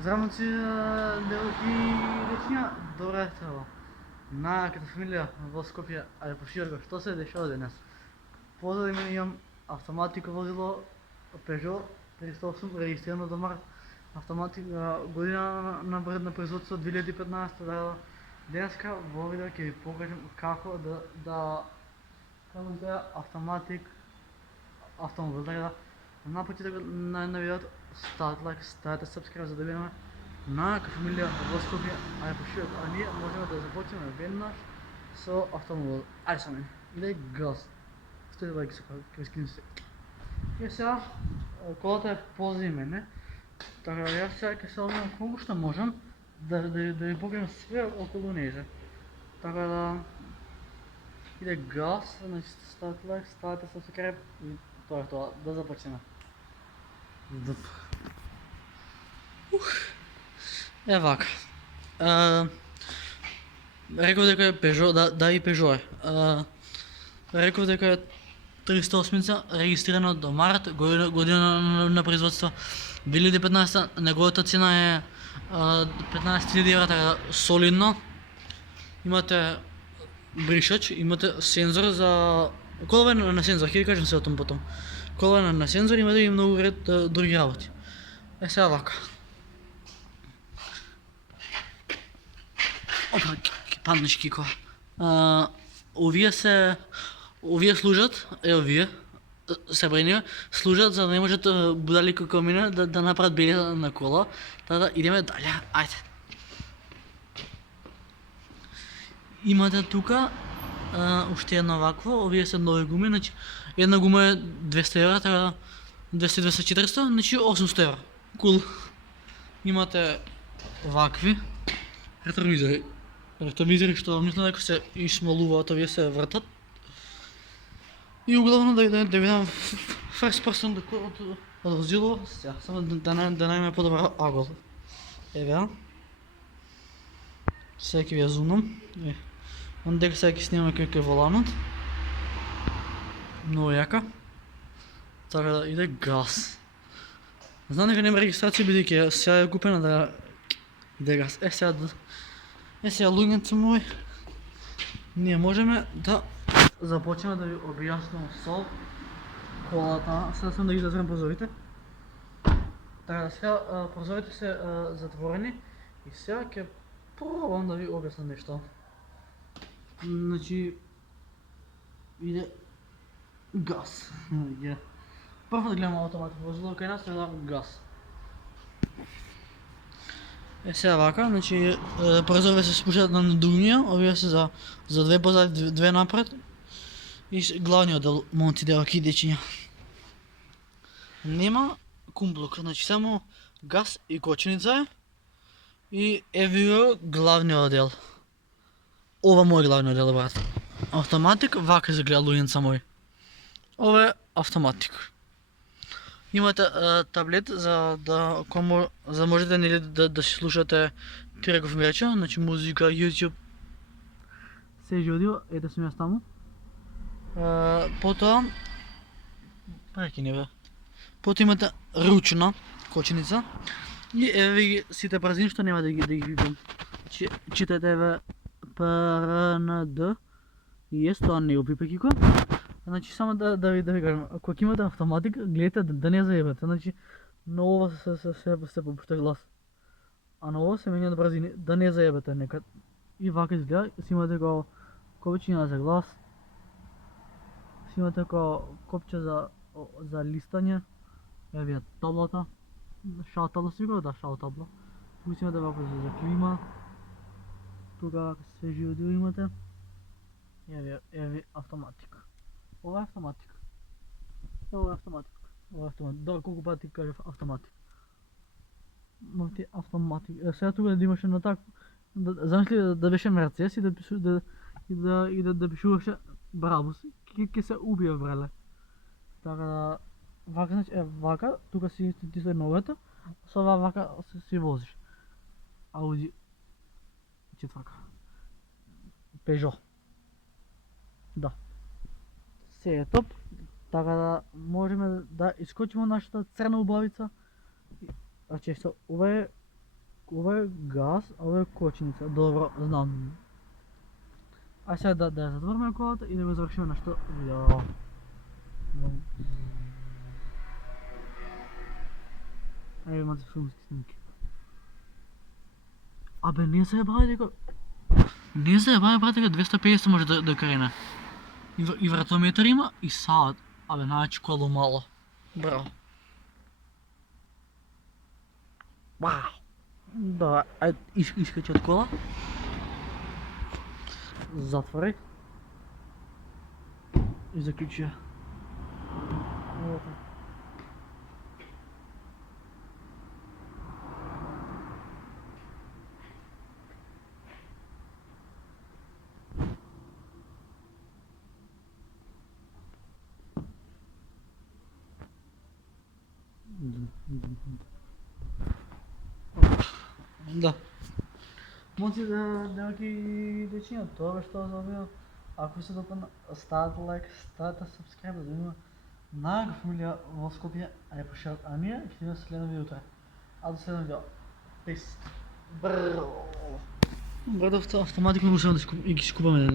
Здравейте, дълги дечня, добре е това. Като фамилия в Скопия, а по Ширга, що се дешава днес? Позади мен имам автоматика возило Peugeot 308, регистрирано до март. Автоматика, година на производство 2015, да. Днеска во видео ќе ви покажем како да монтира автоматик автомобил. Така да напочеток на видеото ставате лайк, ставате subscribe, за да видиме на фамилија во Скопје, а по широк, а ние можеме да започнеме веднаш со автомобил. Ајде со мене, иде газ. Стои лайк се ќе скинем се. И сега колата е позади мене, така да јас сега ќе се обидам колку што можам да ви покажам све околу нејзе. Така да иде газ, значи ставате лайк, ставате subscribe и тоа е тоа, да започнеме. Е вака. Реков дека е Peugeot, да и Peugeot е. Реков дека е 308 регистрирано до март, година на производство 2015, неговата цена е 15.000 евра, така солидно. Имате бришач, имате сензор за... Колова на сензор, ќе ви кажем се о том потом. Колова на сензор, имате и многу ред други работи. Е сега вака. Опа, ќе паднеш Кико. Овие служат, овие събрания служат за да не можат будали како мене да направат беле на кола. Така да идеме дале, ајде. Имате тука уште едно вакво, овие се нови гуми, значи една гума е 200 евра, така да 200-400, значи 800 евра. Кул. Имате вакви ретровизори, што мислам дека се исмалуваат, овие се вртат. И углавно да видам first person од возило, сега само да најме подобар агол. Еве. Сега ќе ви ја зумнам. Он дека сега ќе снимаме како е воланот. Много јака. Така да иде газ. Знам дека нема регистрација бидејќи сега е купена да иде газ. Сега луѓето мои, ние можеме да започнеме да ви објаснам со колата. Сега сам да ги затворам прозорите. Така да сега прозорите се затворени и сега ќе пробам да ви објаснам нешто. Значи иде газ. Прво да гледам автоматик возило, кај нас треба газ. Е сега вака, значи прозорите се спушат на дугнија, овие се за две позади, две напред. И главниот дел монти дел ки дечиња. Нема кумблук, значи само газ и коченица е. И еве главниот дел. Ова мој главниот дел, брат. Автоматик, вака изгледа луѓенца мој. Ова е автоматик. Имате таблет за да можете нели да си слушате тиреков мреча, значи музика, YouTube. Се жодио, ете сум јас таму. Потоа прекини бе. Потоа имате ручна коченица. И еве ги сите празини што нема да ги видам. Читате еве ПРНД и тоа не го пипекико. Значи само да ви кажам, ако ќе имате автоматик, гледате да не заебате. Значи на ова се попушта глас. А на ова се менјаат бразини, да не заебате некад. И вака изгледа, си имате како копчиња за глас. Си имате како копче за листање. Еве таблата. Шаутабла си го, да, шаутабла. Тука си имате вака за клима. Тука се жиодио имате. Еве автоматик. Ова е автоматик. Ова е автоматик. Да, колку пати кажав автоматик. Мати автоматик. Сега тука да имаше на так. Замисли да беше Мерцес и да пишуваше Брабус. Ке се убие брале. Така да вака, значи вака, тука си тисне ногата, со вака си возиш. Ауди четврка. Peugeot. Да. Се е топ, така да можеме да искочиме нашата црна убавица. Значи ова е Ovo je gaz, a ovo je kočnica. Dobro, znam. A sad da zatvorimo kolata i da ga završimo nešto video. Evo imate filmski snimke. Абе, nije se jebali nego... Nije se jebali, brate, 250 može da krene. I vratometar ima i sat. Абе, naći kolo malo. Bravo. Wow. Da, ajde, iskači od kola. Zatvori. I zaključio. Da. Momci da neki dečinja toga što sam bio. Ако се допълна, ставате лайк, ставате subscribe, да има най фамилия в Скопие, а е пошел Ания, ще има следваме утре. А до следваме видео. Peace. Брадовца автоматично решавам да ги скупаме.